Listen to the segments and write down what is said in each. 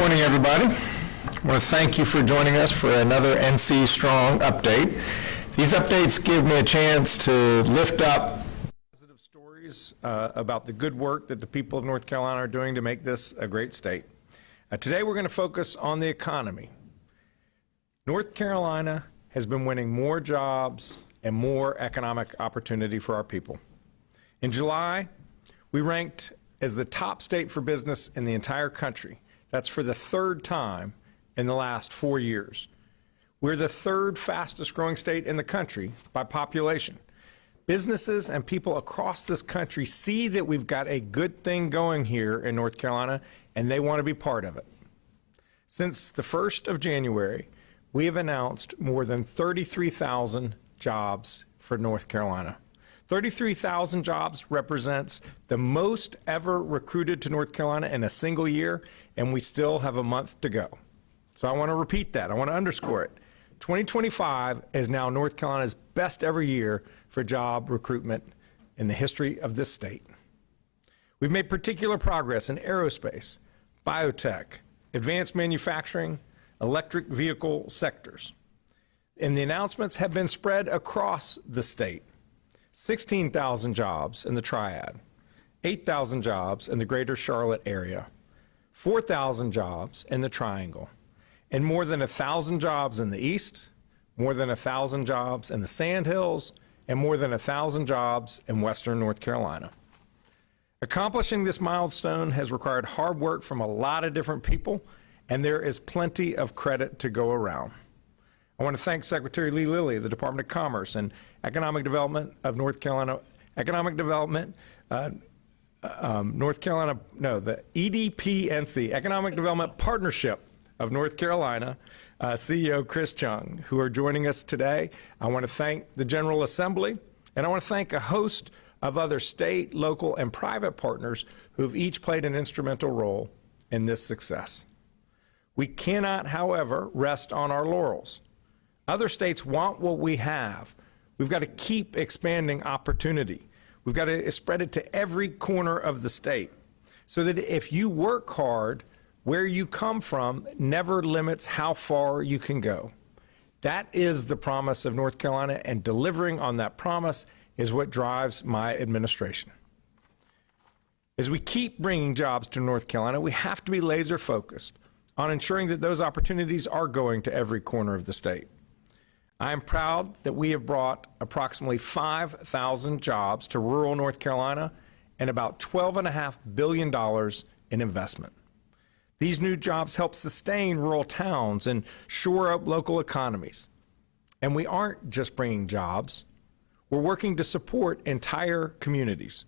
Morning, everybody. I want to thank you for joining us for another NC Strong update. These updates give me a chance to lift up positive stories about the good work that the people of North Carolina are doing to make this a great state. Today we're going to focus on the economy. North Carolina has been winning more jobs and more economic opportunity for our people. In July, we ranked as the top state for business in the entire country. That's for the third time in the last 4 years. We're the third fastest growing state in the country by population. Businesses and people across this country see that we've got a good thing going here in North Carolina, and they want to be part of it. Since the 1st of January, we have announced more than 33,000 jobs for North Carolina. 33,000 jobs represents the most ever recruited to North Carolina in a single year, and we still have a month to go. So I want to repeat that. I want to underscore it. 2025 is now North Carolina's best ever year for job recruitment in the history of this state. We've made particular progress in aerospace, biotech, advanced manufacturing, electric vehicle sectors. And the announcements have been spread across the state. 16,000 jobs in the Triad, 8,000 jobs in the greater Charlotte area, 4,000 jobs in the Triangle, and more than 1,000 jobs in the East, more than 1,000 jobs in the Sandhills, and more than 1,000 jobs in Western North Carolina. Accomplishing this milestone has required hard work from a lot of different people, and there is plenty of credit to go around. I want to thank Secretary Lee Lilly of the Department of Commerce and Economic Development of North Carolina, the EDPNC, Economic Development Partnership of North Carolina, CEO Chris Chung, who are joining us today. I want to thank the General Assembly, and I want to thank a host of other state, local, and private partners who have each played an instrumental role in this success. We cannot, however, rest on our laurels. Other states want what we have. We've got to keep expanding opportunity. We've got to spread it to every corner of the state so that if you work hard, where you come from never limits how far you can go. That is the promise of North Carolina, and delivering on that promise is what drives my administration. As we keep bringing jobs to North Carolina, we have to be laser focused on ensuring that those opportunities are going to every corner of the state. I am proud that we have brought approximately 5,000 jobs to rural North Carolina and about $12.5 billion in investment. These new jobs help sustain rural towns and shore up local economies. And we aren't just bringing jobs, we're working to support entire communities.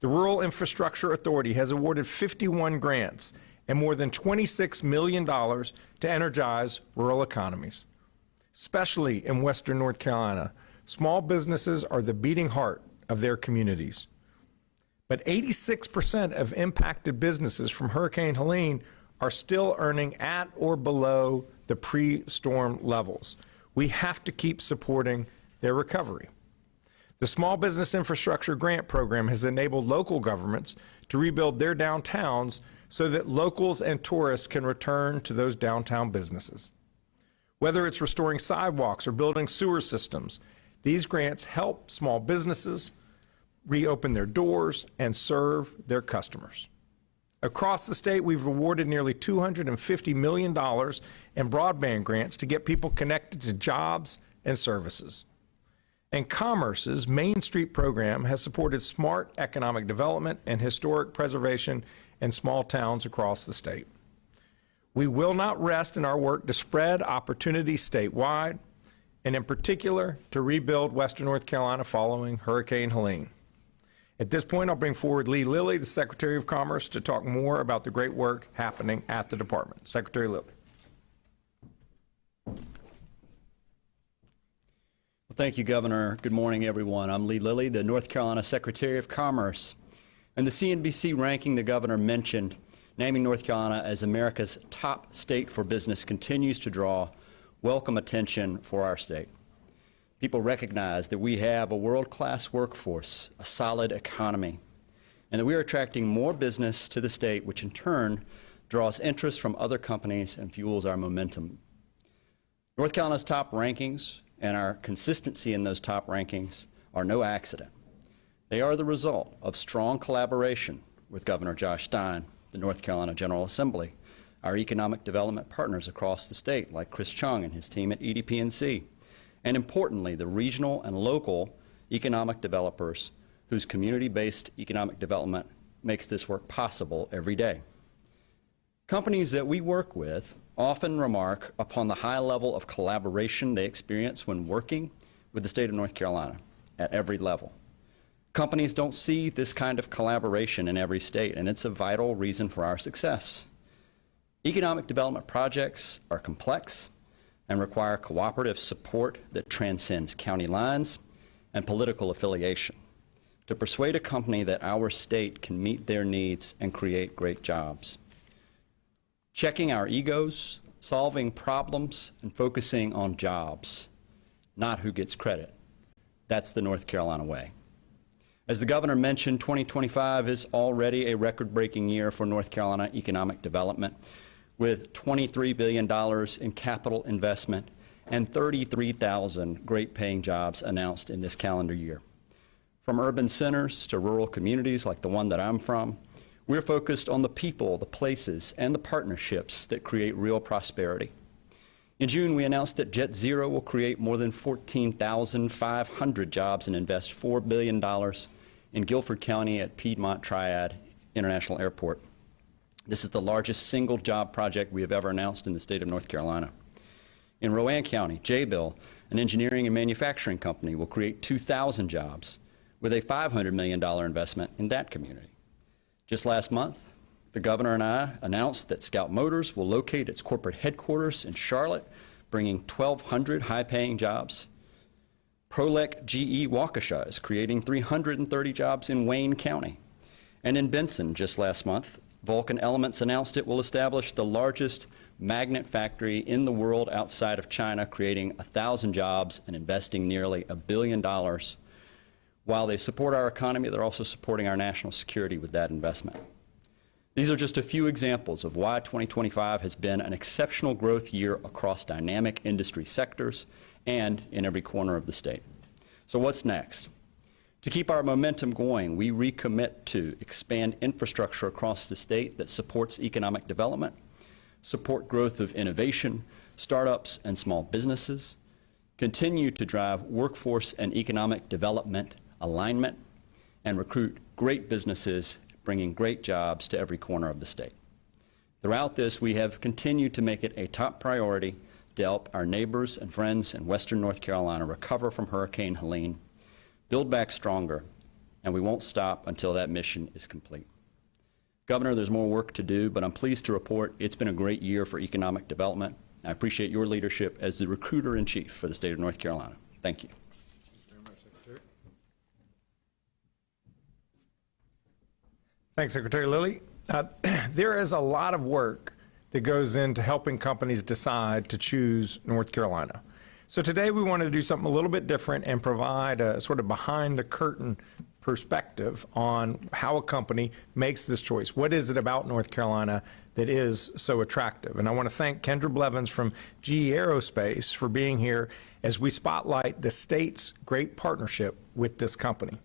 The Rural Infrastructure Authority has awarded 51 grants and more than $26 million to energize rural economies. Especially in Western North Carolina, small businesses are the beating heart of their communities. But 86% of impacted businesses from Hurricane Helene are still earning at or below the pre-storm levels. We have to keep supporting their recovery. The Small Business Infrastructure Grant Program has enabled local governments to rebuild their downtowns so that locals and tourists can return to those downtown businesses. Whether it's restoring sidewalks or building sewer systems, these grants help small businesses reopen their doors and serve their customers. Across the state, we've awarded nearly $250 million in broadband grants to get people connected to jobs and services. And Commerce's Main Street program has supported smart economic development and historic preservation in small towns across the state. We will not rest in our work to spread opportunity statewide, and in particular, to rebuild Western North Carolina following Hurricane Helene. At this point, I'll bring forward Lee Lilly, the Secretary of Commerce, to talk more about the great work happening at the department. Secretary Lilly. Well, thank you, Governor. Good morning, everyone. I'm Lee Lilly, the North Carolina Secretary of Commerce. And the CNBC ranking the governor mentioned, naming North Carolina as America's top state for business, continues to draw welcome attention for our state. People recognize that we have a world-class workforce, a solid economy, and that we are attracting more business to the state, which in turn draws interest from other companies, and fuels our momentum. North Carolina's top rankings and our consistency in those top rankings are no accident. They are the result of strong collaboration with Governor Josh Stein, the North Carolina General Assembly, our economic development partners across the state, like Chris Chung and his team at EDP&C, and importantly, the regional and local economic developers whose community-based economic development makes this work possible every day. Companies that we work with often remark upon the high level of collaboration they experience when working with the state of North Carolina at every level. Companies don't see this kind of collaboration in every state, and it's a vital reason for our success. Economic development projects are complex and require cooperative support that transcends county lines and political affiliation to persuade a company that our state can meet their needs and create great jobs. Checking our egos, solving problems, and focusing on jobs, not who gets credit. That's the North Carolina way. As the governor mentioned, 2025 is already a record-breaking year for North Carolina economic development, with $23 billion in capital investment and 33,000 great-paying jobs announced in this calendar year. From urban centers to rural communities like the one that I'm from, we're focused on the people, the places, and the partnerships that create real prosperity. In June, we announced that Jet Zero will create more than 14,500 jobs and invest $4 billion in Guilford County at Piedmont Triad International Airport. This is the largest single job project we have ever announced in the state of North Carolina. In Rowan County, J-Bill, an engineering and manufacturing company, will create 2,000 jobs with a $500 million investment in that community. Just last month, the governor and I announced that Scout Motors will locate its corporate headquarters in Charlotte, bringing 1,200 high-paying jobs. Prolec GE Waukesha is creating 330 jobs in Wayne County. And in Benson, just last month, Vulcan Elements announced it will establish the largest magnet factory in the world outside of China, creating 1,000 jobs and investing nearly $1 billion. While they support our economy, they're also supporting our national security with that investment. These are just a few examples of why 2025 has been an exceptional growth year across dynamic industry sectors and in every corner of the state. So what's next? To keep our momentum going, we recommit to expand infrastructure across the state that supports economic development, support growth of innovation, startups, and small businesses, continue to drive workforce and economic development alignment, and recruit great businesses, bringing great jobs to every corner of the state. Throughout this, we have continued to make it a top priority to help our neighbors and friends in Western North Carolina recover from Hurricane Helene, build back stronger, and we won't stop until that mission is complete. Governor, there's more work to do, but I'm pleased to report it's been a great year for economic development. I appreciate your leadership as the recruiter-in-chief for the state of North Carolina. Thank you. Thanks, Secretary Lilly. There is a lot of work that goes into helping companies decide to choose North Carolina. So today we wanted to do something a little bit different and provide a sort of behind the curtain perspective on how a company makes this choice. What is it about North Carolina that is so attractive? And I want to thank Kendra Blevins from GE Aerospace for being here as we spotlight the state's great partnership with this company.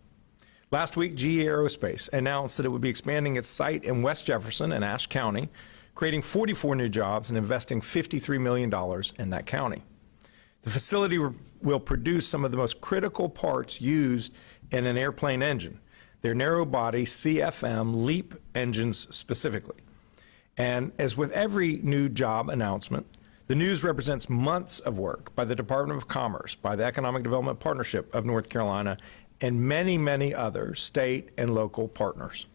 Last week, GE Aerospace announced that it would be expanding its site in West Jefferson and Ashe County, creating 44 new jobs and investing $53 million in that county. The facility will produce some of the most critical parts used in an airplane engine, their narrow-body CFM LEAP engines specifically. And as with every new job announcement, the news represents months of work by the Department of Commerce, by the Economic Development Partnership of North Carolina, and many, many other state and local partners.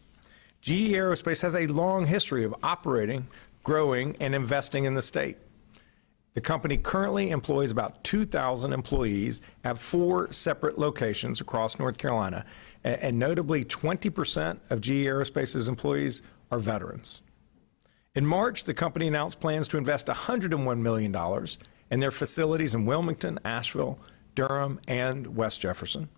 GE Aerospace has a long history of operating, growing, and investing in the state. The company currently employs about 2,000 employees at 4 separate locations across North Carolina, and notably 20% of GE Aerospace's employees are veterans. In March, the company announced plans to invest $101 million in their facilities in Wilmington, Asheville, Durham, and West Jefferson.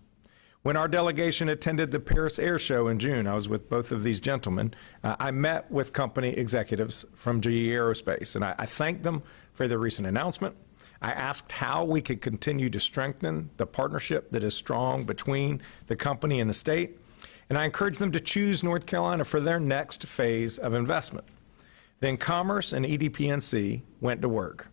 When our delegation attended the Paris Air Show in June, I was with both of these gentlemen, I met with company executives from GE Aerospace, and I thanked them for their recent announcement. I asked how we could continue to strengthen the partnership that is strong between the company and the state, and I encouraged them to choose North Carolina for their next phase of investment. Then Commerce and EDPNC went to work.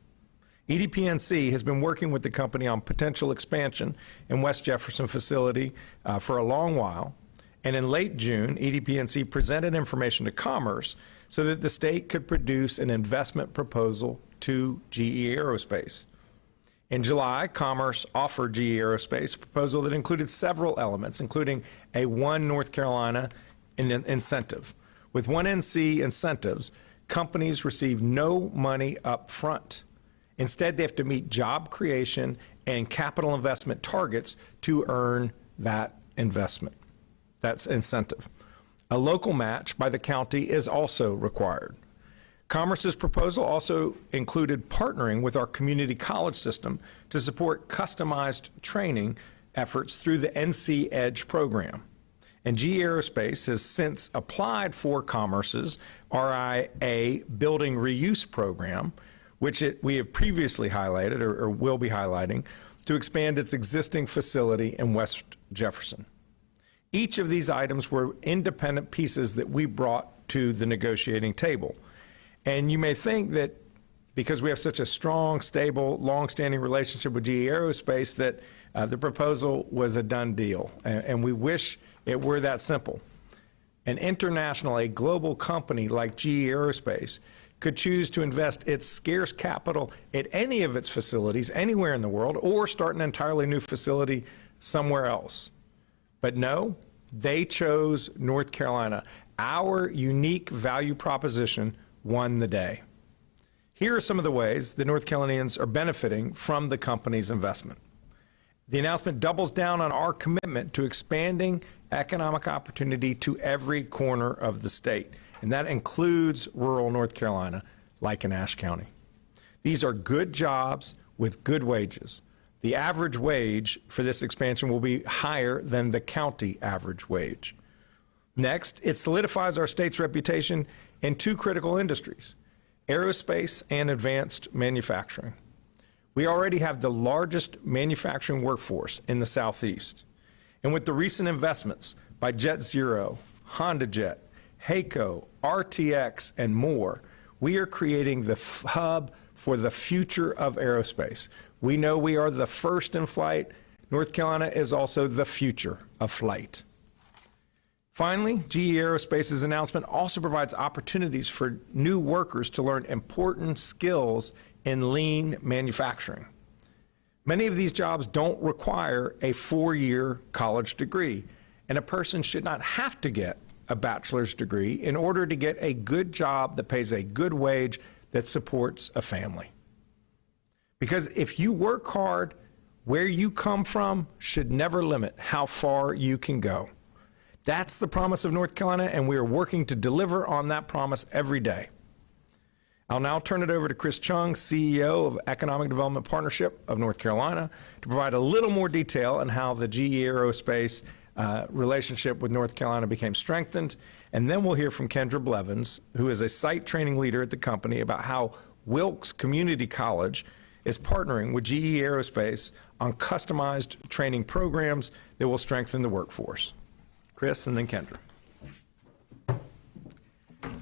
EDPNC has been working with the company on potential expansion in West Jefferson facility for a long while, and in late June, EDPNC presented information to Commerce so that the state could produce an investment proposal to GE Aerospace. In July, Commerce offered GE Aerospace a proposal that included several elements, including a One North Carolina incentive. With 1NC incentives, companies receive no money up front. Instead, they have to meet job creation and capital investment targets to earn that investment. That's incentive. A local match by the county is also required. Commerce's proposal also included partnering with our community college system to support customized training efforts through the NC Edge program. And GE Aerospace has since applied for Commerce's RIA Building Reuse Program, which we have previously highlighted or will be highlighting, to expand its existing facility in West Jefferson. Each of these items were independent pieces that we brought to the negotiating table. And you may think that because we have such a strong, stable, long-standing relationship with GE Aerospace that the proposal was a done deal. And we wish it were that simple. An international, a global company like GE Aerospace could choose to invest its scarce capital at any of its facilities anywhere in the world or start an entirely new facility somewhere else. But no, they chose North Carolina. Our unique value proposition won the day. Here are some of the ways the North Carolinians are benefiting from the company's investment. The announcement doubles down on our commitment to expanding economic opportunity to every corner of the state, and that includes rural North Carolina, like in Ashe County. These are good jobs with good wages. The average wage for this expansion will be higher than the county average wage. Next, it solidifies our state's reputation in two critical industries, aerospace and advanced manufacturing. We already have the largest manufacturing workforce in the Southeast. And with the recent investments by Jet Zero, Honda Jet, HAECO, RTX, and more, we are creating the hub for the future of aerospace. We know we are the first in flight. North Carolina is also the future of flight. Finally, GE Aerospace's announcement also provides opportunities for new workers to learn important skills in lean manufacturing. Many of these jobs don't require a 4-year college degree, and a person should not have to get a bachelor's degree in order to get a good job that pays a good wage that supports a family. Because if you work hard, where you come from should never limit how far you can go. That's the promise of North Carolina, and we are working to deliver on that promise every day. I'll now turn it over to Chris Chung, CEO of Economic Development Partnership of North Carolina, to provide a little more detail on how the GE Aerospace relationship with North Carolina became strengthened. And then we'll hear from Kendra Blevins, who is a site training leader at the company, about how Wilkes Community College is partnering with GE Aerospace on customized training programs that will strengthen the workforce. Chris, and then Kendra.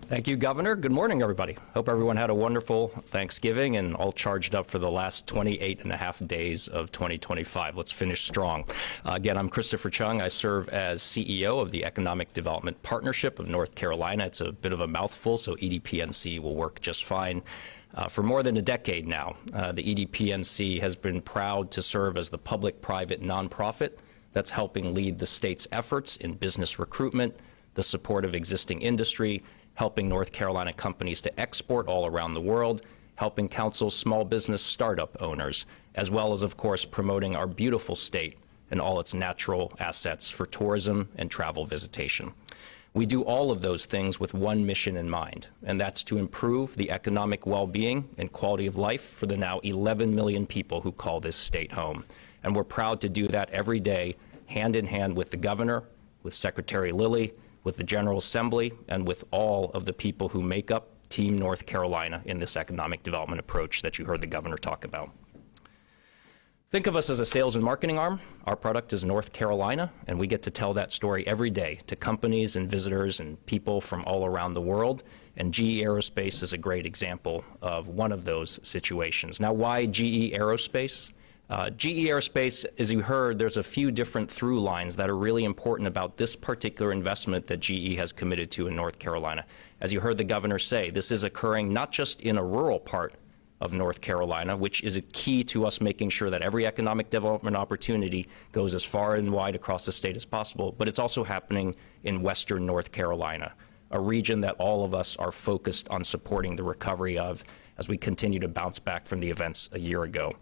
Thank you, Governor. Good morning, everybody. Hope everyone had a wonderful Thanksgiving and all charged up for the last 28 and a half days of 2025. Let's finish strong. Again, I'm Christopher Chung. I serve as CEO of the Economic Development Partnership of North Carolina. It's a bit of a mouthful, so EDPNC will work just fine. For more than a decade now, the EDPNC has been proud to serve as the public-private nonprofit that's helping lead the state's efforts in business recruitment, the support of existing industry, helping North Carolina companies to export all around the world, helping counsel small business startup owners, as well as, of course, promoting our beautiful state and all its natural assets for tourism and travel visitation. We do all of those things with one mission in mind, and that's to improve the economic well-being and quality of life for the now 11 million people who call this state home. And we're proud to do that every day hand in hand with the governor, with Secretary Lilly, with the General Assembly, and with all of the people who make up Team North Carolina in this economic development approach that you heard the governor talk about. Think of us as a sales and marketing arm. Our product is North Carolina, and we get to tell that story every day to companies and visitors and people from all around the world. And GE Aerospace is a great example of one of those situations. Now, why GE Aerospace? GE Aerospace, as you heard, there's a few different through lines that are really important about this particular investment that GE has committed to in North Carolina. As you heard the governor say, this is occurring not just in a rural part of North Carolina, which is a key to us making sure that every economic development opportunity goes as far and wide across the state as possible, but it's also happening in western North Carolina, a region that all of us are focused on supporting the recovery of as we continue to bounce back from the events a year ago.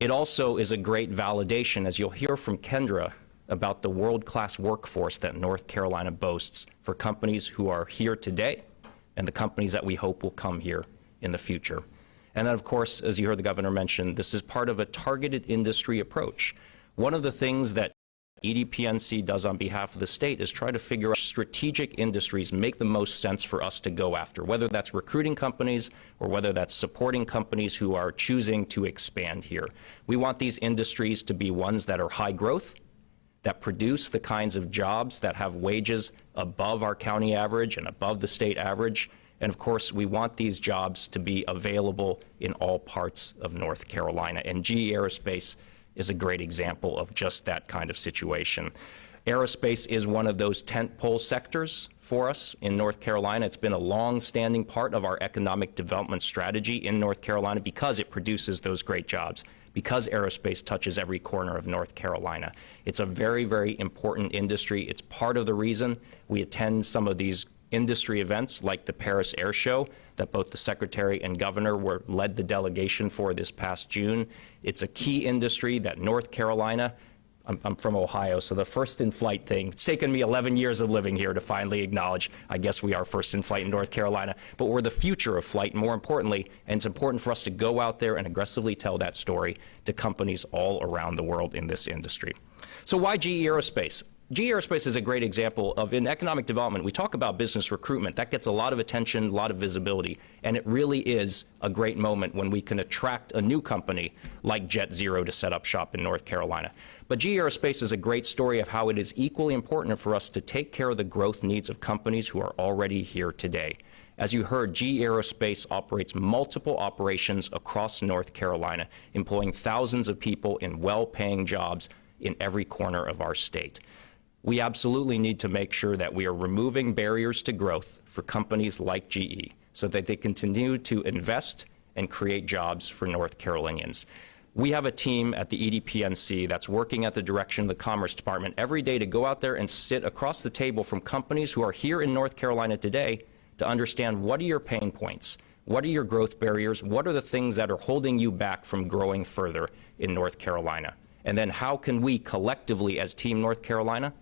It also is a great validation, as you'll hear from Kendra, about the world-class workforce that North Carolina boasts for companies who are here today and the companies that we hope will come here in the future. And then, of course, as you heard the governor mention, this is part of a targeted industry approach. One of the things that EDPNC does on behalf of the state is try to figure out strategic industries make the most sense for us to go after, whether that's recruiting companies or whether that's supporting companies who are choosing to expand here. We want these industries to be ones that are high growth, that produce the kinds of jobs that have wages above our county average and above the state average. And of course, we want these jobs to be available in all parts of North Carolina. And GE Aerospace is a great example of just that kind of situation. Aerospace is one of those tentpole sectors for us in North Carolina. It's been a long-standing part of our economic development strategy in North Carolina because it produces those great jobs, because aerospace touches every corner of North Carolina. It's a very, very important industry. It's part of the reason we attend some of these industry events like the Paris Air Show that both the Secretary and Governor led the delegation for this past June. It's a key industry that North Carolina, I'm from Ohio, so the first in flight thing, it's taken me 11 years of living here to finally acknowledge, I guess we are first in flight in North Carolina, but we're the future of flight, more importantly, and it's important for us to go out there and aggressively tell that story to companies all around the world in this industry. So why GE Aerospace? GE Aerospace is a great example of, in economic development, we talk about business recruitment. That gets a lot of attention, a lot of visibility, and it really is a great moment when we can attract a new company like Jet Zero to set up shop in North Carolina. But GE Aerospace is a great story of how it is equally important for us to take care of the growth needs of companies who are already here today. As you heard, GE Aerospace operates multiple operations across North Carolina, employing thousands of people in well-paying jobs in every corner of our state. We absolutely need to make sure that we are removing barriers to growth for companies like GE so that they continue to invest and create jobs for North Carolinians. We have a team at the EDPNC that's working at the direction of the Commerce Department every day to go out there and sit across the table from companies who are here in North Carolina today to understand what are your pain points, what are your growth barriers, what are the things that are holding you back from growing further in North Carolina, and then how can we collectively as Team North Carolina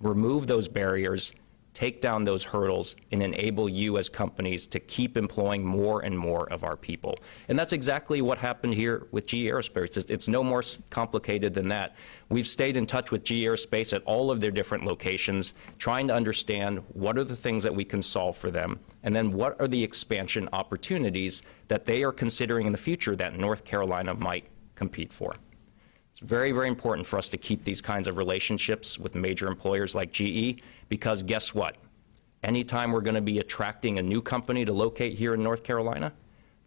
remove those barriers, take down those hurdles, and enable you as companies to keep employing more and more of our people. And that's exactly what happened here with GE Aerospace. It's no more complicated than that. We've stayed in touch with GE Aerospace at all of their different locations, trying to understand what are the things that we can solve for them, and then what are the expansion opportunities that they are considering in the future that North Carolina might compete for. It's very, very important for us to keep these kinds of relationships with major employers like GE, because guess what? Anytime we're going to be attracting a new company to locate here in North Carolina,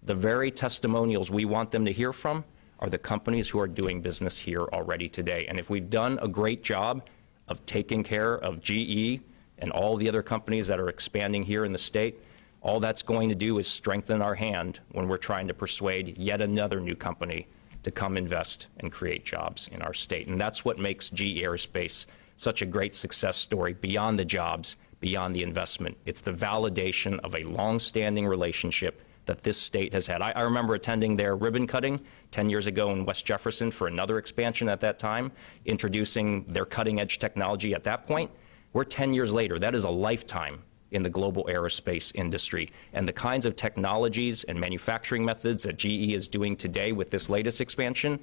the very testimonials we want them to hear from are the companies who are doing business here already today. And if we've done a great job of taking care of GE and all the other companies that are expanding here in the state, all that's going to do is strengthen our hand when we're trying to persuade yet another new company to come invest and create jobs in our state. And that's what makes GE Aerospace such a great success story beyond the jobs, beyond the investment. It's the validation of a long-standing relationship that this state has had. I remember attending their ribbon cutting 10 years ago in West Jefferson for another expansion at that time, introducing their cutting-edge technology at that point. We're 10 years later. That is a lifetime in the global aerospace industry. And the kinds of technologies and manufacturing methods that GE is doing today with this latest expansion,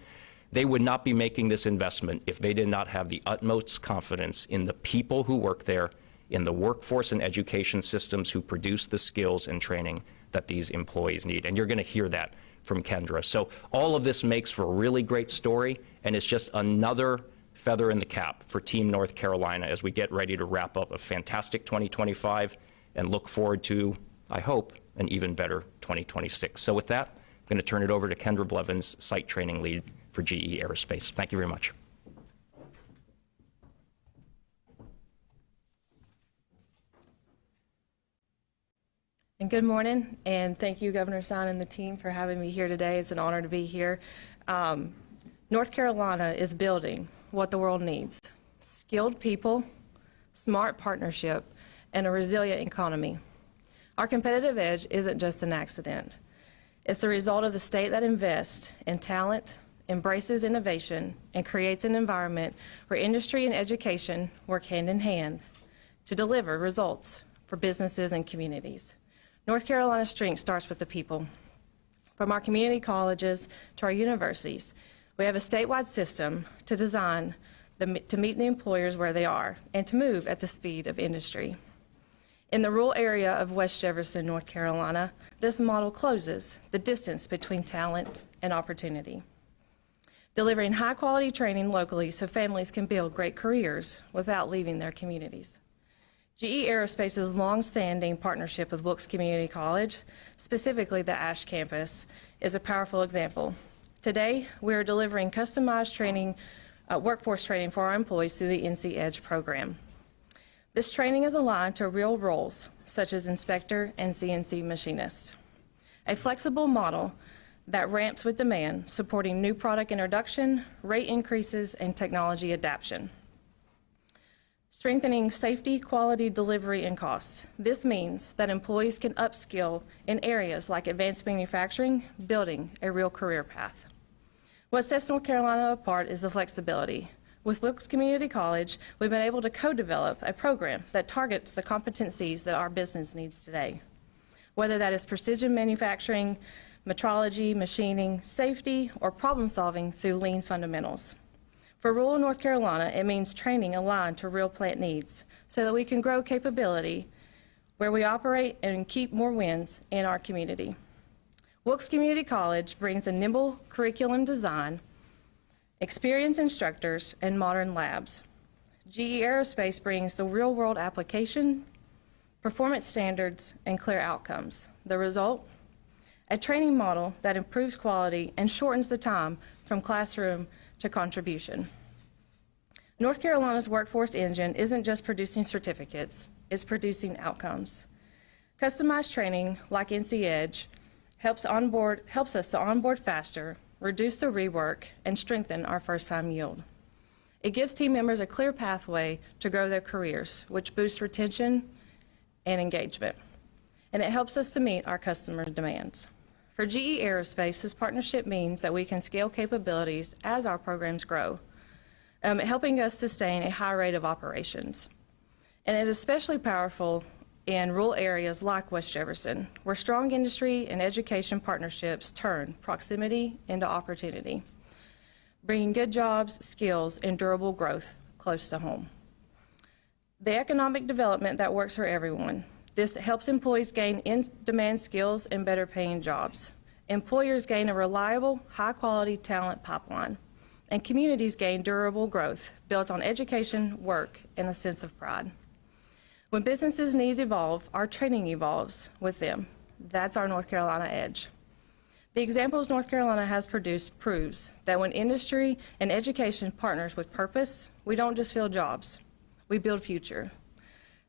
They would not be making this investment if they did not have the utmost confidence in the people who work there, in the workforce and education systems who produce the skills and training that these employees need. And you're going to hear that from Kendra. So all of this makes for a really great story, and it's just another feather in the cap for Team North Carolina as we get ready to wrap up a fantastic 2025 and look forward to, I hope, an even better 2026. So with that, I'm going to turn it over to Kendra Blevins, Site Training Lead for GE Aerospace. Thank you very much. And good morning, and thank you, Governor Stein and the team, for having me here today. It's an honor to be here. North Carolina is building what the world needs: skilled people, smart partnership, and a resilient economy. Our competitive edge isn't just an accident. It's the result of the state that invests in talent, embraces innovation, and creates an environment where industry and education work hand in hand to deliver results for businesses and communities. North Carolina's strength starts with the people. From our community colleges to our universities, we have a statewide system to design to meet the employers where they are and to move at the speed of industry. In the rural area of West Jefferson, North Carolina, this model closes the distance between talent and opportunity, delivering high-quality training locally so families can build great careers without leaving their communities. GE Aerospace's long-standing partnership with Wilkes Community College, specifically the Ash campus, is a powerful example. Today, we are delivering customized training, workforce training for our employees through the NC Edge program. This training is aligned to real roles, such as inspector and CNC machinist. A flexible model that ramps with demand, supporting new product introduction, rate increases, and technology adoption. Strengthening safety, quality, delivery, and costs. This means that employees can upskill in areas like advanced manufacturing, building a real career path. What sets North Carolina apart is the flexibility. With Wilkes Community College, we've been able to co-develop a program that targets the competencies that our business needs today, whether that is precision manufacturing, metrology, machining, safety, or problem solving through lean fundamentals. For rural North Carolina, it means training aligned to real plant needs so that we can grow capability where we operate and keep more wins in our community. Wilkes Community College brings a nimble curriculum design, experienced instructors, and modern labs. GE Aerospace brings the real-world application, performance standards, and clear outcomes. The result? A training model that improves quality and shortens the time from classroom to contribution. North Carolina's workforce engine isn't just producing certificates, it's producing outcomes. Customized training like NC Edge helps us to onboard faster, reduce the rework, and strengthen our first-time yield. It gives team members a clear pathway to grow their careers, which boosts retention and engagement. And it helps us to meet our customer demands. For GE Aerospace, this partnership means that we can scale capabilities as our programs grow, helping us sustain a high rate of operations. And it is especially powerful in rural areas like West Jefferson, where strong industry and education partnerships turn proximity into opportunity, bringing good jobs, skills, and durable growth close to home. The economic development that works for everyone. This helps employees gain in-demand skills and better paying jobs. Employers gain a reliable, high-quality talent pipeline, and communities gain durable growth built on education, work, and a sense of pride. When businesses' needs evolve, our training evolves with them. That's our North Carolina edge. The examples North Carolina has produced proves that when industry and education partners with purpose, we don't just fill jobs, we build future.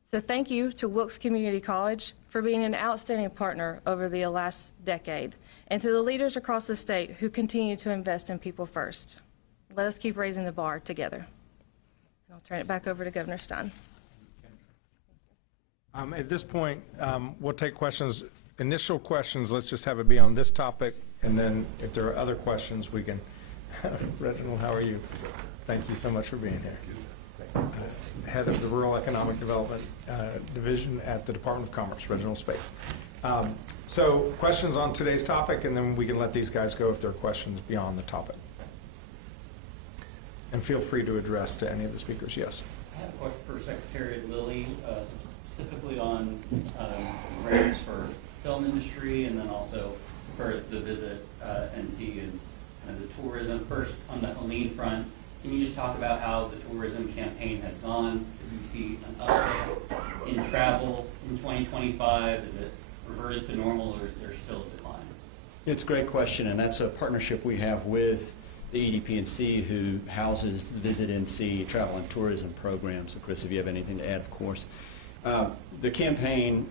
So thank you to Wilkes Community College for being an outstanding partner over the last decade, and to the leaders across the state who continue to invest in people first. Let us keep raising the bar together. I'll turn it back over to Governor Stein. At this point, we'll take questions, initial questions. Let's just have it be on this topic, and then if there are other questions, we can. Reginald, how are you? Thank you so much for being here. Head of the Rural Economic Development Division at the Department of Commerce, Reginald Spade. So questions on today's topic, and then we can let these guys go if there are questions beyond the topic. And feel free to address to any of the speakers. Yes. I have a question for Secretary Lilly, specifically on grants for film industry and then also for the visit and see and the tourism. First, on the Helene front, can you just talk about how the tourism campaign has gone? Do you see an uptick in travel in 2025? Is it reverted to normal, or is there still a decline? It's a great question, and that's a partnership we have with the EDP&C, who houses the Visit NC travel and tourism program. So, Chris, if you have anything to add, of course. The campaign,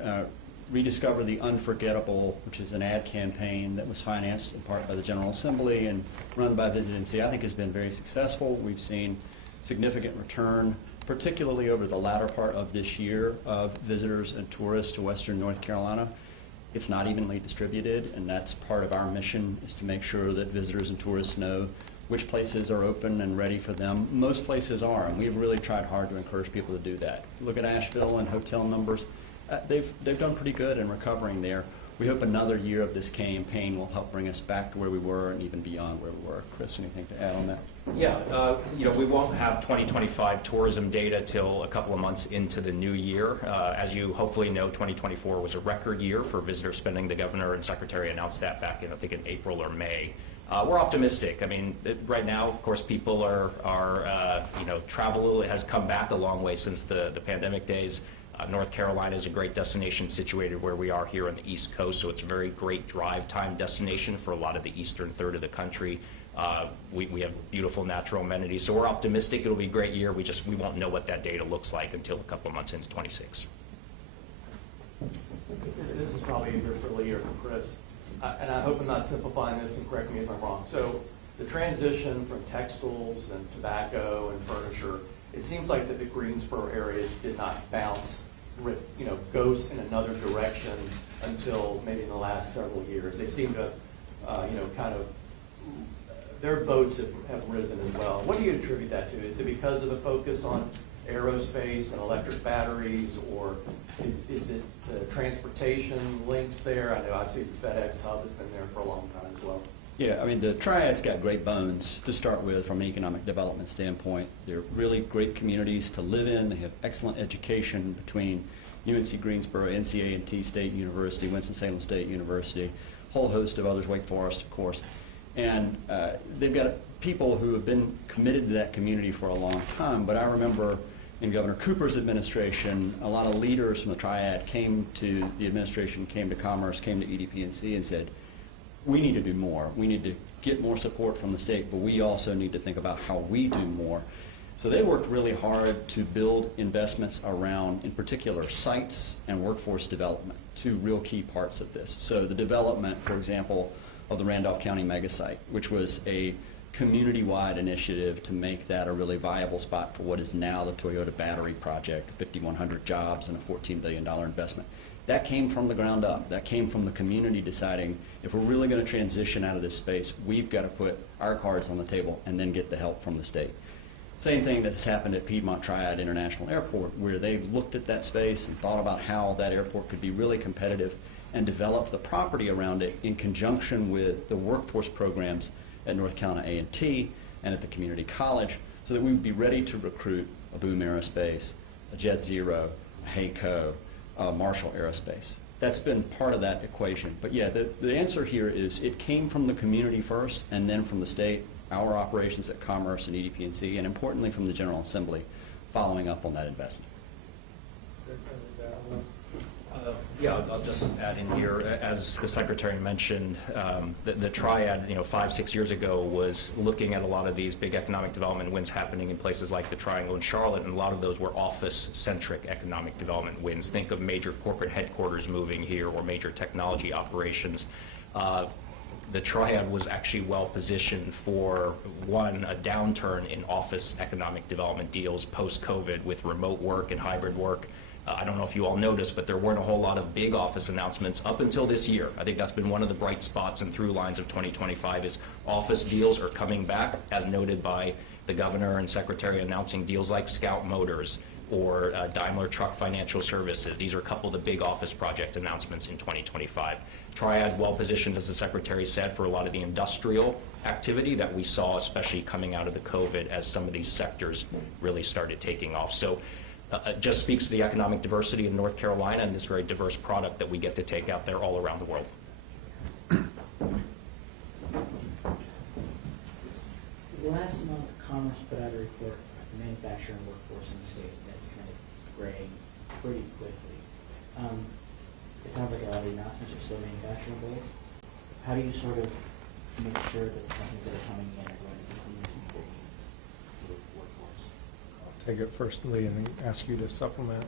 Rediscover the Unforgettable, which is an ad campaign that was financed in part by the General Assembly and run by Visit NC, I think has been very successful. We've seen significant return, particularly over the latter part of this year, of visitors and tourists to Western North Carolina. It's not evenly distributed, and that's part of our mission, is to make sure that visitors and tourists know which places are open and ready for them. Most places are, and we've really tried hard to encourage people to do that. Look at Asheville and hotel numbers. They've done pretty good in recovering there. We hope another year of this campaign will help bring us back to where we were and even beyond where we were. Chris, anything to add on that? Yeah, we won't have 2025 tourism data till a couple of months into the new year. As you hopefully know, 2024 was a record year for visitor spending. The governor and secretary announced that back in, I think, in April or May. We're optimistic. I mean, right now, of course, people are travel has come back a long way since the pandemic days. North Carolina is a great destination situated where we are here on the East Coast, so it's a very great drive time destination for a lot of the eastern third of the country. We have beautiful natural amenities, so we're optimistic it'll be a great year. We won't know what that data looks like until a couple of months into 26. This is probably either for Lee or for Chris, and I hope I'm not simplifying this, and correct me if I'm wrong. So the transition from textiles and tobacco and furniture, it seems like that the Greensboro areas did not bounce, goes in another direction until maybe in the last several years. They seem to, their boats have risen as well. What do you attribute that to? Is it because of the focus on aerospace and electric batteries, or is it the transportation links there? I know obviously the FedEx hub has been there for a long time as well. Yeah, I mean, the Triad's got great bones to start with from an economic development standpoint. They're really great communities to live in. They have excellent education between UNC Greensboro, NCA&T State University, Winston-Salem State University, a whole host of others, Wake Forest, of course. And they've got people who have been committed to that community for a long time. But I remember in Governor Cooper's administration, a lot of leaders from the Triad came to the administration, came to Commerce, came to EDP&C and said, we need to do more. We need to get more support from the state, but we also need to think about how we do more. So they worked really hard to build investments around, in particular, sites and workforce development, two real key parts of this. So the development, for example, of the Randolph County mega site, which was a community-wide initiative to make that a really viable spot for what is now the Toyota Battery Project, 5,100 jobs and a $14 billion investment. That came from the ground up. That came from the community deciding, if we're really going to transition out of this space, we've got to put our cards on the table and then get the help from the state. Same thing that's happened at Piedmont Triad International Airport, where they've looked at that space and thought about how that airport could be really competitive and developed the property around it in conjunction with the workforce programs at North Carolina A&T and at the community college, so that we would be ready to recruit a Boom Aerospace, a Jet Zero, a HACO, Marshall Aerospace. That's been part of that equation. But yeah, the answer here is it came from the community first and then from the state, our operations at Commerce and EDP&C, and importantly from the General Assembly following up on that investment. Yeah, I'll just add in here, as the Secretary mentioned, the Triad, 5-6 years ago was looking at a lot of these big economic development wins happening in places like the Triangle in Charlotte, and a lot of those were office-centric economic development wins. Think of major corporate headquarters moving here or major technology operations. The Triad was actually well positioned for, one, a downturn in office economic development deals post-COVID with remote work and hybrid work. I don't know if you all noticed, but there weren't a whole lot of big office announcements up until this year. I think that's been one of the bright spots and through lines of 2025 is office deals are coming back, as noted by the governor and secretary announcing deals like Scout Motors, or Daimler Truck Financial Services. These are a couple of the big office project announcements in 2025. Triad, well-positioned, as the Secretary said, for a lot of the industrial activity that we saw, especially coming out of the COVID, as some of these sectors really started taking off. So it just speaks to the economic diversity of North Carolina and this very diverse product that we get to take out there all around the world. Last month, Commerce put out a report about the manufacturing workforce in the state that's kind of graying pretty quickly. It sounds like a lot of the announcements are still manufacturing based. How do you sort of make sure that the companies that are coming in are going to continue to meet their needs for the workforce? I'll take it first, Lee, and then ask you to supplement.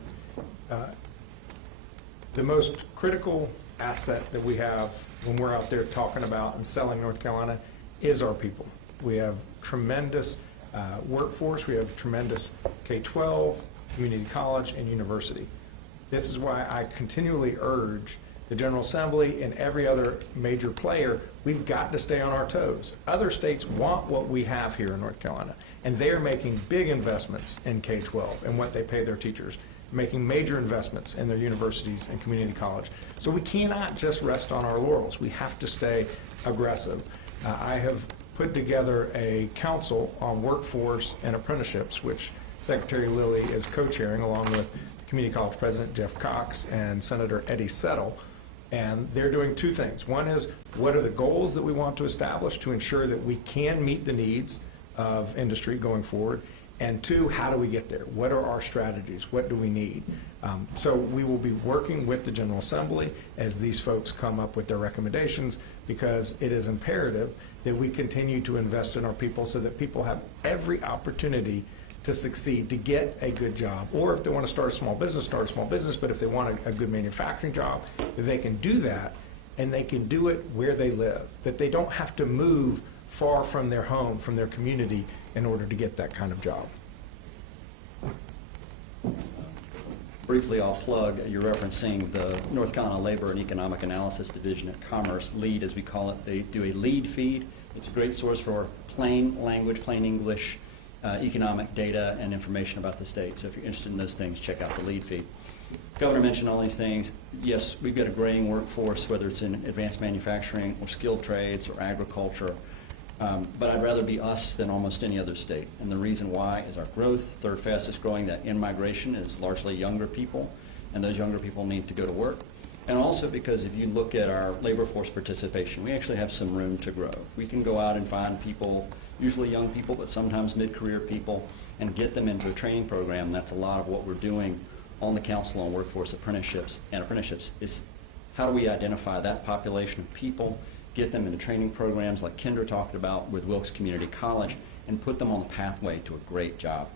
The most critical asset that we have when we're out there talking about and selling North Carolina is our people. We have tremendous workforce. We have tremendous K-12, community college, and university. This is why I continually urge the General Assembly and every other major player, we've got to stay on our toes. Other states want what we have here in North Carolina, and they're making big investments in K-12 and what they pay their teachers, making major investments in their universities and community college. So we cannot just rest on our laurels. We have to stay aggressive. I have put together a council on workforce and apprenticeships, which Secretary Lilly is co-chairing along with Community College President Jeff Cox and Senator Eddie Settle. And they're doing two things. One is, what are the goals that we want to establish to ensure that we can meet the needs of industry going forward? And two, how do we get there? What are our strategies? What do we need? So we will be working with the General Assembly as these folks come up with their recommendations, because it is imperative that we continue to invest in our people so that people have every opportunity to succeed, to get a good job. Or if they want to start a small business, start a small business. But if they want a good manufacturing job, that they can do that, and they can do it where they live, that they don't have to move far from their home, from their community, in order to get that kind of job. Briefly, I'll plug, you're referencing the North Carolina Labor and Economic Analysis Division at Commerce, LEAD as we call it. They do a lead feed. It's a great source for plain language, plain English, economic data and information about the state. So if you're interested in those things, check out the lead feed. Governor mentioned all these things. Yes, we've got a graying workforce, whether it's in advanced manufacturing or skilled trades or agriculture. But I'd rather be us than almost any other state. And the reason why is our growth, third fastest growing, that in-migration is largely younger people, and those younger people need to go to work. And also because if you look at our labor force participation, we actually have some room to grow. We can go out and find people, usually young people, but sometimes mid-career people, and get them into a training program. That's a lot of what we're doing on the Council on Workforce Apprenticeships is how do we identify that population of people, get them into training programs like Kendra talked about with Wilkes Community College, and put them on the pathway to a great job.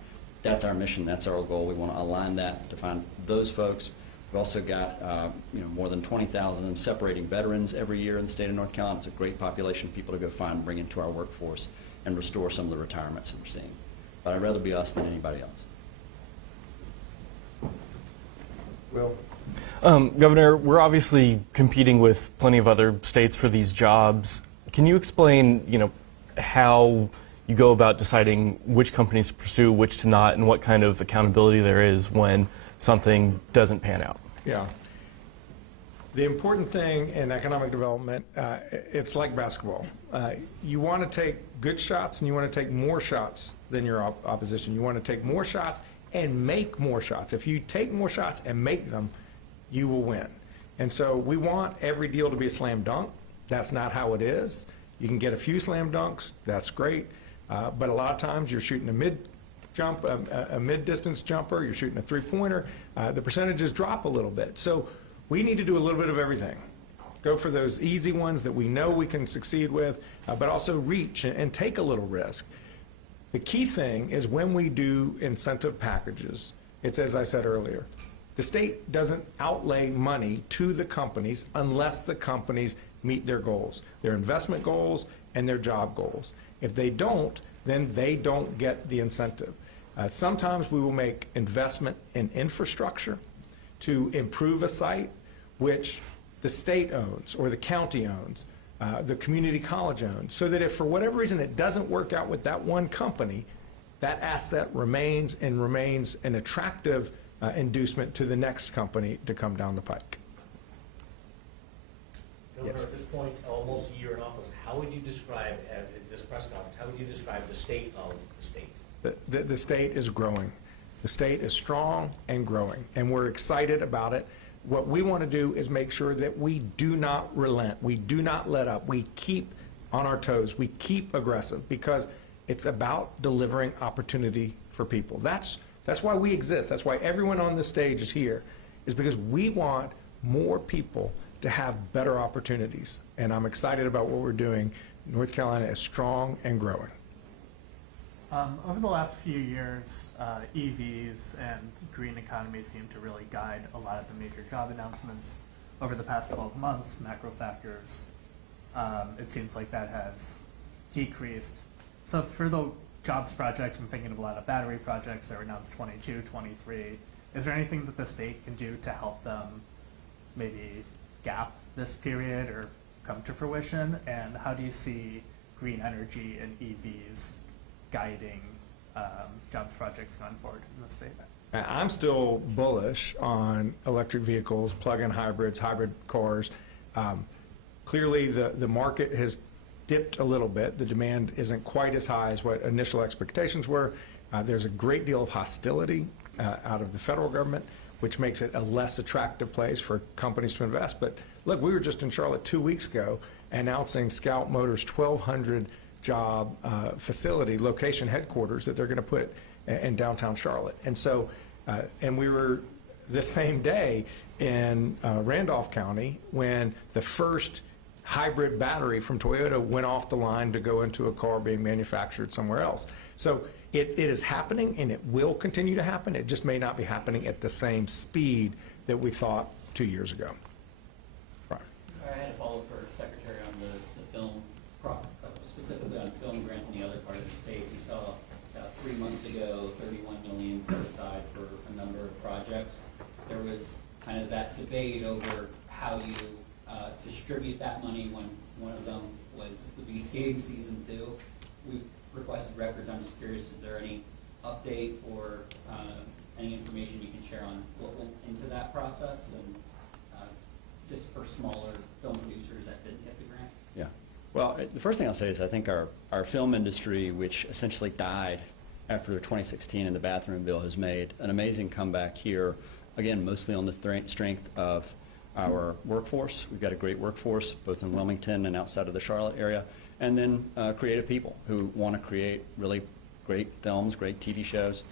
That's our mission, that's our goal. We want to align that to find those folks. We've also got more than 20,000 separating veterans every year in the state of North Carolina. It's a great population of people to go find and bring into our workforce and restore some of the retirements that we're seeing. But I'd rather be us than anybody else. Will? Governor, we're obviously competing with plenty of other states for these jobs. Can you explain, how you go about deciding which companies to pursue, which to not, and what kind of accountability there is when something doesn't pan out? Yeah. The important thing in economic development, it's like basketball. You want to take good shots, and you want to take more shots than your opposition. You want to take more shots and make more shots. If you take more shots and make them, you will win. And so we want every deal to be a slam dunk. That's not how it is. You can get a few slam dunks, that's great, but a lot of times you're shooting a mid-jump, a mid-distance jumper, you're shooting a three-pointer, the percentages drop a little bit. So we need to do a little bit of everything. Go for those easy ones that we know we can succeed with, but also reach and take a little risk. The key thing is when we do incentive packages, it's as I said earlier, the state doesn't outlay money to the companies unless the companies meet their goals, their investment goals and their job goals. If they don't, then they don't get the incentive. Sometimes we will make investment in infrastructure to improve a site, which the state owns or the county owns, the community college owns, so that if for whatever reason it doesn't work out with that one company, that asset remains and remains an attractive inducement to the next company to come down the pike. Governor, Yes. at this point, almost a year in office, how would you describe, at this press conference, how would you describe the state of the state? The state is growing. The state is strong and growing, and we're excited about it. What we want to do is make sure that we do not relent. We do not let up. We keep on our toes. We keep aggressive because it's about delivering opportunity for people. That's why we exist. That's why everyone on this stage is here, is because we want more people to have better opportunities. And I'm excited about what we're doing. North Carolina is strong and growing. Over the last few years, EVs and green economy seem to really guide a lot of the major job announcements. Over the past 12 months, macro factors, it seems like that has decreased. So for the jobs projects, I'm thinking of a lot of battery projects that were announced 22, 23. Is there anything that the state can do to help them maybe gap this period or come to fruition? And how do you see green energy and EVs guiding jobs projects going forward in the state? I'm still bullish on electric vehicles, plug-in hybrids, hybrid cars. Clearly, the market has dipped a little bit. The demand isn't quite as high as what initial expectations were. There's a great deal of hostility out of the federal government, which makes it a less attractive place for companies to invest. But look, we were just in Charlotte 2 weeks ago announcing Scout Motors' 1,200 job facility, location headquarters that they're going to put in downtown Charlotte. And so, and we were the same day in Randolph County when the first hybrid battery from Toyota went off the line to go into a car being manufactured somewhere else. So it is happening, and it will continue to happen. It just may not be happening at the same speed that we thought 2 years ago. Right. I had a follow-up for Secretary on the film, specifically on film grants in the other part of the state. We saw 3 months ago, $31 million set aside for a number of projects. There was kind of that debate over how you distribute that money when one of them was the Beast Games Season 2. We've requested records. I'm just curious, is there any update or any information you can share on what went into that process and just for smaller film producers that didn't hit the grant? Yeah. Well, the first thing I'll say is I think our film industry, which essentially died after 2016 and the bathroom bill, has made an amazing comeback here, again, mostly on the strength of our workforce. We've got a great workforce, both in Wilmington and outside of the Charlotte area, and then creative people who want to create really great films, great TV shows.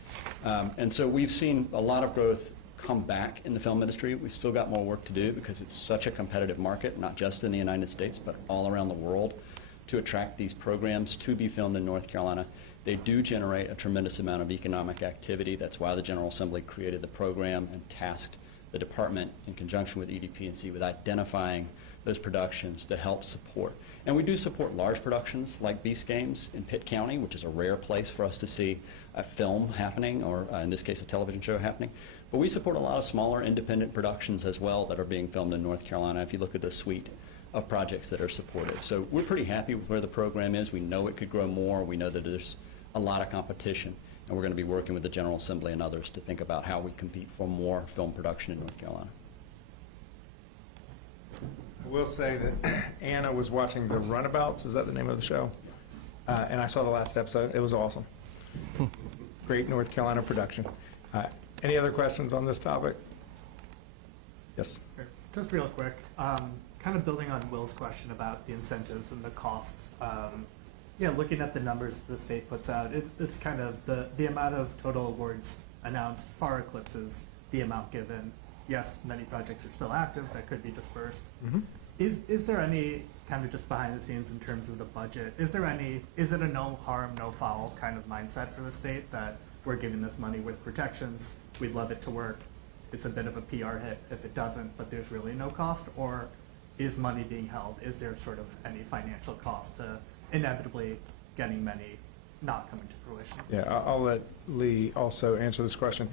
And so we've seen a lot of growth come back in the film industry. We've still got more work to do because it's such a competitive market, not just in the United States, but all around the world, to attract these programs to be filmed in North Carolina. They do generate a tremendous amount of economic activity. That's why the General Assembly created the program and tasked the department in conjunction with EDP&C with identifying those productions to help support. And we do support large productions like Beast Games in Pitt County, which is a rare place for us to see a film happening, or in this case, a television show happening. But we support a lot of smaller independent productions as well that are being filmed in North Carolina, if you look at the suite of projects that are supported. So we're pretty happy with where the program is. We know it could grow more. We know that there's a lot of competition, and we're going to be working with the General Assembly and others to think about how we compete for more film production in North Carolina. I will say that Anna was watching The Runabouts, is that the name of the show? And I saw the last episode. It was awesome. Great North Carolina production. Any other questions on this topic? Yes. Sure. Just real quick, kind of building on Will's question about the incentives and the cost. Yeah, looking at the numbers the state puts out, it's kind of the amount of total awards announced far eclipses the amount given. Yes, many projects are still active that could be dispersed. Mm-hmm. Is there any kind of just behind the scenes in terms of the budget? Is it a no harm, no foul kind of mindset for the state that we're giving this money with protections, we'd love it to work, it's a bit of a PR hit if it doesn't, but there's really no cost? Or is money being held? Is there sort of any financial cost to inevitably getting many not coming to fruition? Yeah, I'll let Lee also answer this question.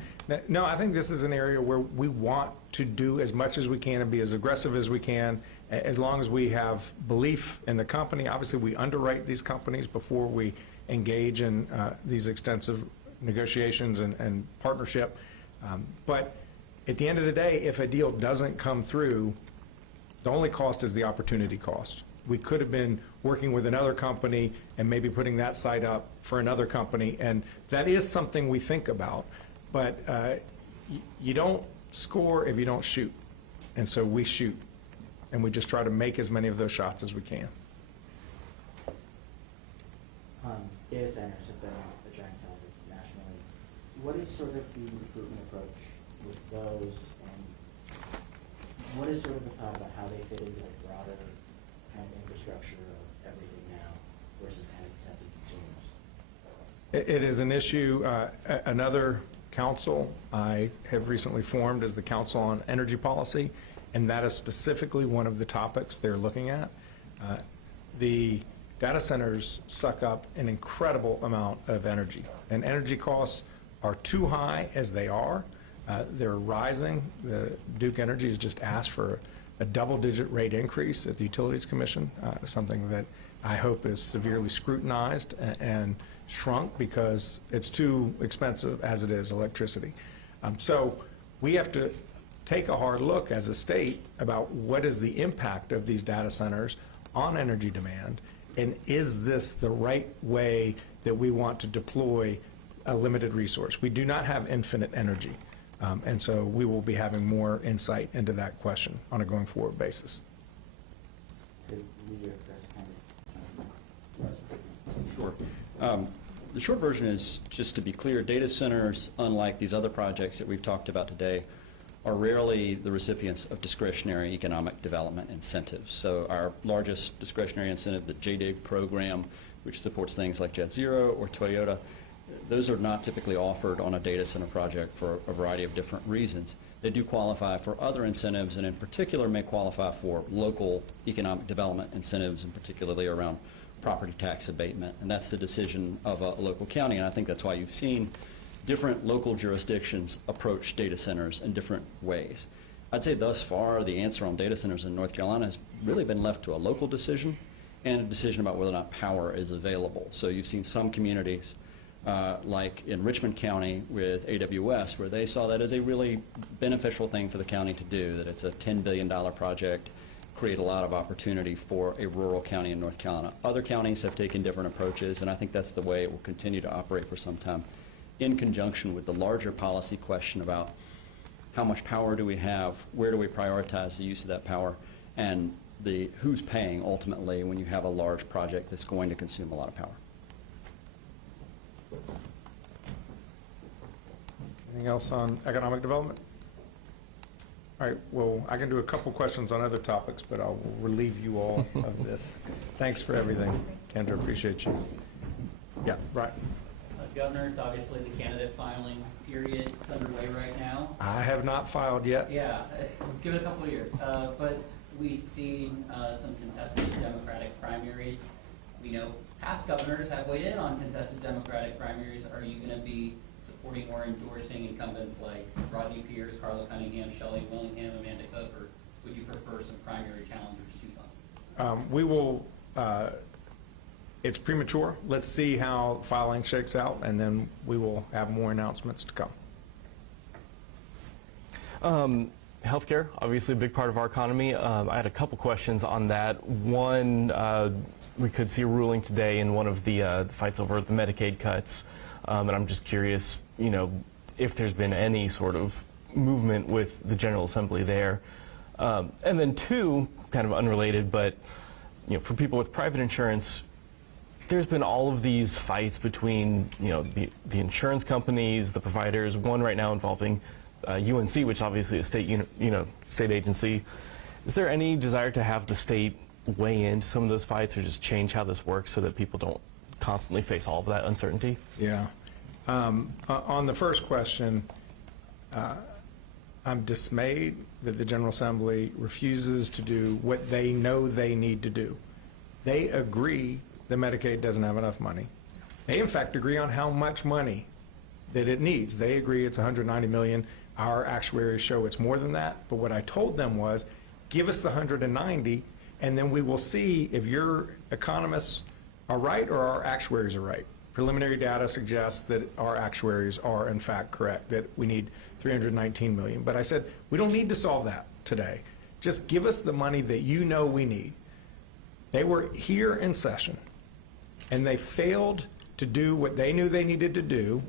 No, I think this is an area where we want to do as much as we can and be as aggressive as we can, as long as we have belief in the company. Obviously, we underwrite these companies before we engage in these extensive negotiations and partnership. But at the end of the day, if a deal doesn't come through, the only cost is the opportunity cost. We could have been working with another company and maybe putting that site up for another company, and that is something we think about. But you don't score if you don't shoot. And so we shoot, and we just try to make as many of those shots as we can. Data centers have been a giant topic nationally. What is sort of the recruitment approach with those, and what is sort of the thought about how they fit into the broader kind of infrastructure of everything now versus kind of potential consumers? It is an issue. Another council I have recently formed is the Council on Energy Policy, and that is specifically one of the topics they're looking at. The data centers suck up an incredible amount of energy, and energy costs are too high as they are. They're rising. The Duke Energy has just asked for a double-digit rate increase at the Utilities Commission, something that I hope is severely scrutinized and shrunk because it's too expensive as it is, electricity. So we have to take a hard look as a state about what is the impact of these data centers on energy demand, and is this the right way that we want to deploy a limited resource? We do not have infinite energy, and so we will be having more insight into that question on a going forward basis. Sure. The short version is, just to be clear, data centers, unlike these other projects that we've talked about today, are rarely the recipients of discretionary economic development incentives. So our largest discretionary incentive, the JDIG program, which supports things like Jet Zero or Toyota, those are not typically offered on a data center project for a variety of different reasons. They do qualify for other incentives, and in particular may qualify for local economic development incentives, and particularly around property tax abatement, and that's the decision of a local county, and I think that's why you've seen different local jurisdictions approach data centers in different ways. I'd say thus far the answer on data centers in North Carolina has really been left to a local decision and a decision about whether or not power is available. So you've seen some communities like in Richmond County with AWS, where they saw that as a really beneficial thing for the county to do, that it's a $10 billion project, create a lot of opportunity for a rural county in North Carolina. Other counties have taken different approaches, and I think that's the way it will continue to operate for some time, in conjunction with the larger policy question about how much power do we have, where do we prioritize the use of that power, and who's paying ultimately when you have a large project that's going to consume a lot of power. Anything else on economic development? All right, well, I can do a couple questions on other topics, but I'll relieve you all of this. Thanks for everything, Kendra, appreciate you. Yeah, right. Governor, it's obviously the candidate filing period underway right now. I have not filed yet. Yeah, give it a couple of years. But we've seen some contested Democratic primaries. We know past governors have weighed in on contested Democratic primaries. Are you going to be supporting or endorsing incumbents like Rodney Pierce, Carla Cunningham, Shelley Willingham, Amanda Cook, or would you prefer some primary challengers to them? We will, it's premature. Let's see how filing shakes out, and then we will have more announcements to come. Healthcare, obviously a big part of our economy. I had a couple questions on that. One, we could see a ruling today in one of the fights over the Medicaid cuts, and I'm just curious, you know, if there's been any sort of movement with the General Assembly there. And then two, kind of unrelated, but you know, for people with private insurance, there's been all of these fights between, you know, the insurance companies, the providers. One right now involving UNC, which is obviously a state, state agency. Is there any desire to have the state weigh into some of those fights, or just change how this works so that people don't constantly face all of that uncertainty? Yeah. On the first question, I'm dismayed that the General Assembly refuses to do what they know they need to do. They agree that Medicaid doesn't have enough money. They, in fact, agree on how much money that it needs. They agree it's $190 million. Our actuaries show it's more than that. But what I told them was, give us the $190, and then we will see if your economists are right or our actuaries are right. Preliminary data suggests that our actuaries are in fact correct, that we need 319 million. But I said, we don't need to solve that today. Just give us the money that you know we need. They were here in session, and they failed to do what they knew they needed to do,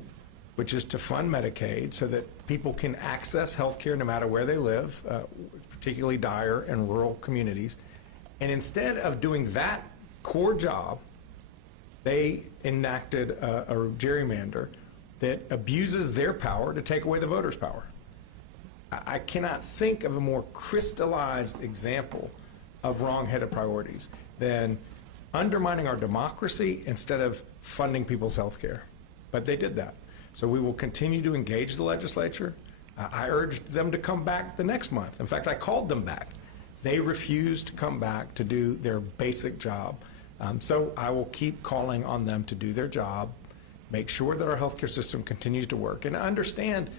which is to fund Medicaid so that people can access health care no matter where they live, particularly dire and rural communities. And instead of doing that core job, they enacted a gerrymander that abuses their power to take away the voters' power. I cannot think of a more crystallized example of wrong-headed priorities than undermining our democracy instead of funding people's health care. But they did that. So we will continue to engage the legislature. I urged them to come back the next month. In fact, I called them back. They refused to come back to do their basic job. So I will keep calling on them to do their job, make sure that our healthcare system continues to work, and understand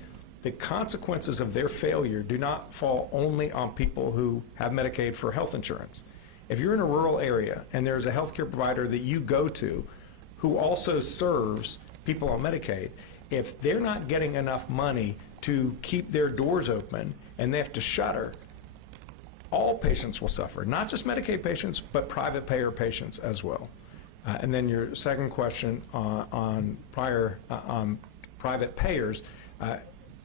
the consequences of their failure do not fall only on people who have Medicaid for health insurance. If you're in a rural area and there's a healthcare provider that you go to who also serves people on Medicaid, if they're not getting enough money to keep their doors open and they have to shutter, all patients will suffer, not just Medicaid patients, but private payer patients as well. And then your second question on private payers,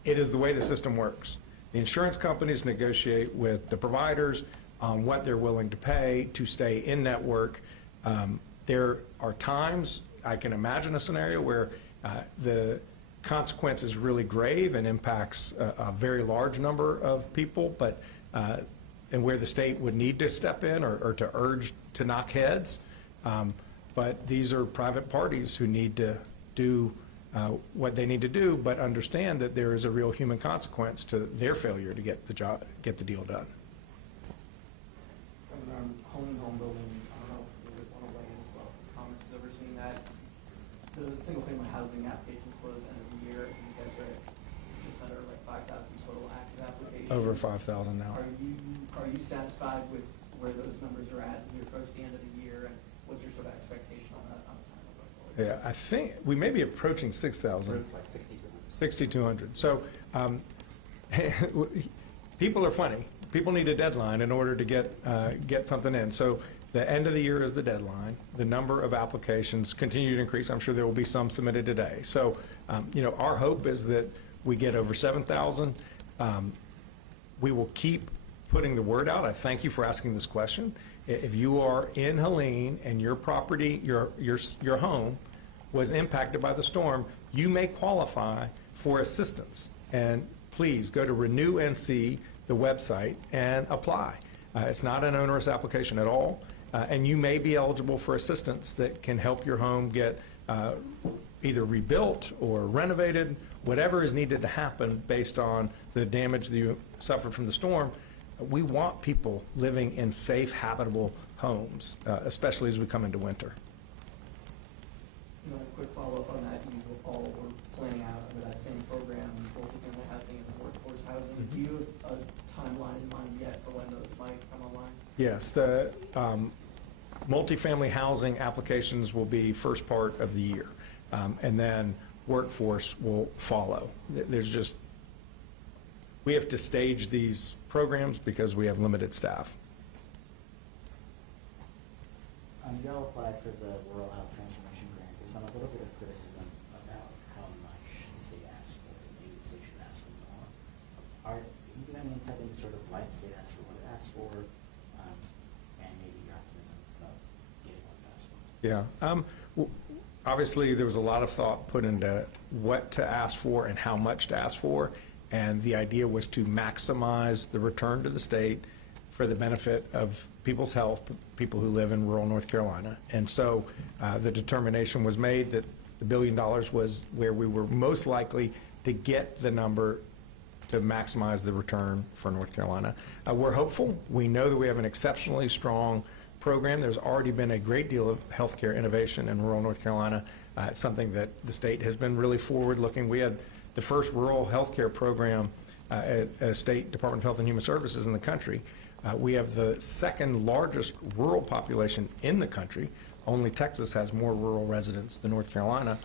it is the way the system works. The insurance companies negotiate with the providers on what they're willing to pay to stay in network. There are times, I can imagine a scenario where the consequence is really grave and impacts a very large number of people, but and where the state would need to step in or to urge to knock heads. But these are private parties who need to do what they need to do, but understand that there is a real human consequence to their failure to get the deal done. Home building, I don't know if you would want to weigh in as well, because Congress is overseeing that. The single-family housing applications close end of the year, and you guys are at just under like 5,000 total active applications. Over 5,000 now. Are you satisfied with where those numbers are at when you approach the end of the year, and what's your sort of expectation on that on the time going forward? Yeah, I think we may be approaching 6,000. Like 6,200. 6,200. So people are funny. People need a deadline in order to get something in. So the end of the year is the deadline. The number of applications continue to increase. I'm sure there will be some submitted today. So, our hope is that we get over 7,000. We will keep putting the word out. I thank you for asking this question. If you are in Helene and your property, your home was impacted by the storm, you may qualify for assistance. And please go to Renew NC, the website, and apply. It's not an onerous application at all, and you may be eligible for assistance that can help your home get either rebuilt or renovated, whatever is needed to happen based on the damage that you suffered from the storm. We want people living in safe, habitable homes, especially as we come into winter. A quick follow-up on that, you all were planning out under that same program, multifamily housing and workforce housing. Do you have a timeline in mind yet for when those might come online? Yes, the multifamily housing applications will be first part of the year, and then workforce will follow. We have to stage these programs because we have limited staff. You all applied for the Rural Health Transformation Grant. There's been a little bit of criticism about how much the state asked for. Maybe the state should ask for more. Are you giving any insight into sort of why the state asked for what it asked for, and maybe your optimism about getting what it asked for? Yeah. Obviously, there was a lot of thought put into what to ask for and how much to ask for, and the idea was to maximize the return to the state for the benefit of people's health, people who live in rural North Carolina. And so the determination was made that the $1 billion was where we were most likely to get the number to maximize the return for North Carolina. We're hopeful. We know that we have an exceptionally strong program. There's already been a great deal of healthcare innovation in rural North Carolina. It's something that the state has been really forward-looking. We had the first rural healthcare program at State Department of Health and Human Services in the country. We have the second largest rural population in the country, only Texas has more rural residents than North Carolina.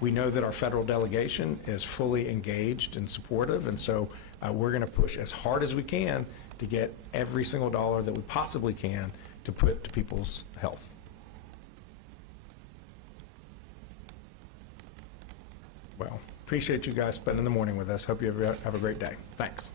We know that our federal delegation is fully engaged and supportive, and so we're going to push as hard as we can to get every single dollar that we possibly can to put to people's health. Well, appreciate you guys spending the morning with us. Hope you have a great day. Thanks.